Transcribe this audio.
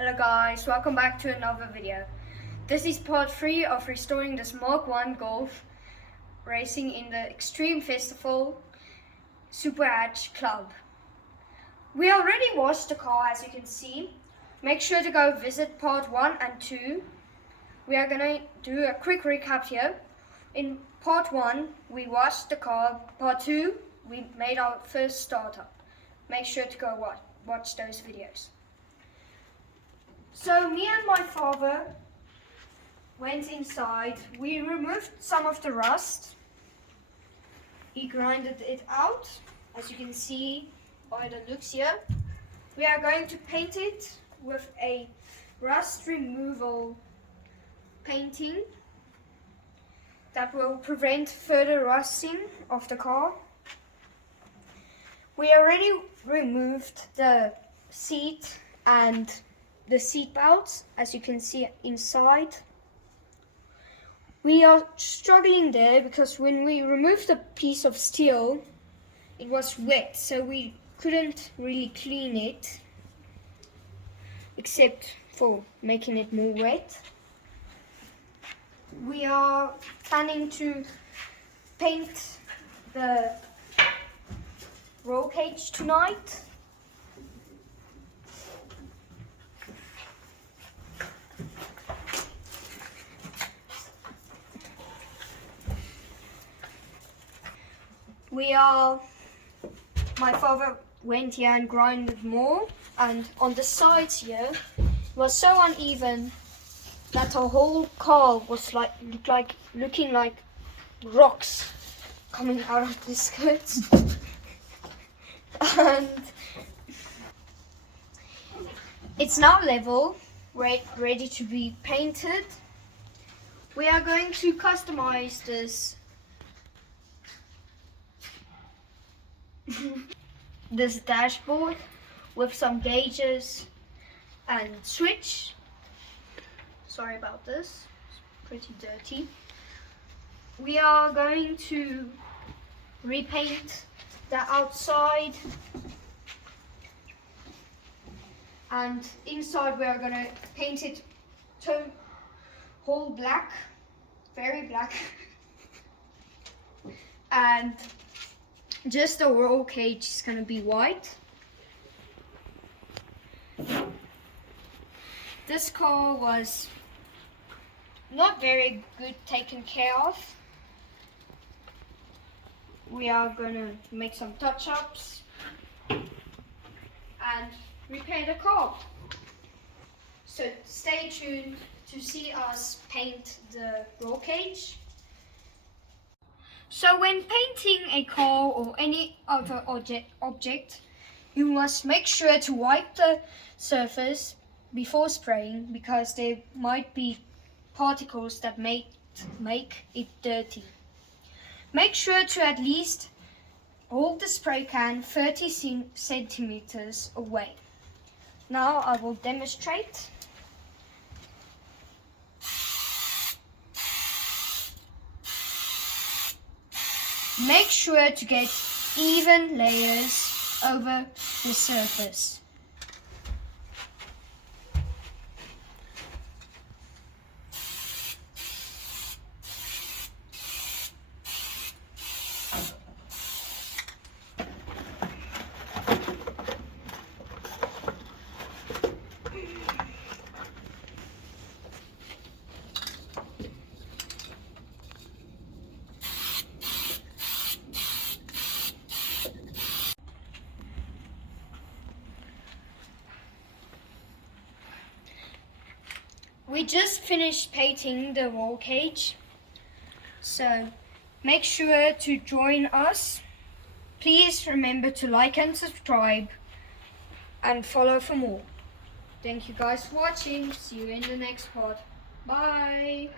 Hello guys, welcome back to another video. This is part 3 of restoring this Mark 1 Golf racing in the Extreme Festival Superhatch Club. We already washed the car, as you can see. Make sure to go visit part 1 and 2. We are gonna do a quick recap here. In part 1 we washed the car, part 2 we made our first startup. Make sure to go watch those videos. So me and my father went inside. We removed some of the rust. He grinded it out, as you can see by the looks here. We are going to paint it with a rust removal painting that will prevent further rusting of the car. We already removed the seat and the seat belts, as you can see inside. We are struggling there because when we removed the piece of steel, it was wet, so we couldn't really clean it, except for making it more wet. We are planning to paint the roll cage tonight. My father went here and grinded more, and on the sides here it was so uneven that our whole car was looking like rocks coming out of the skirts. And it's now level, ready to be painted. We are going to customize this dashboard with some gauges and switch. Sorry about this, it's pretty dirty. We are going to repaint the outside, and inside we are going to paint it whole black, very black, and just the roll cage is going to be white. This car was not very good taken care of. We are going to make some touch-ups and repair the car. So stay tuned to see us paint the roll cage. So when painting a car or any other object, you must make sure to wipe the surface before spraying, because there might be particles that make it dirty. Make sure to at least hold the spray can 30 centimeters away. Now I will demonstrate. Make sure to get even layers over the surface. We just finished painting the roll cage, so make sure to join us. Please remember to like and subscribe and follow for more. Thank you guys for watching. See you in the next part. Bye.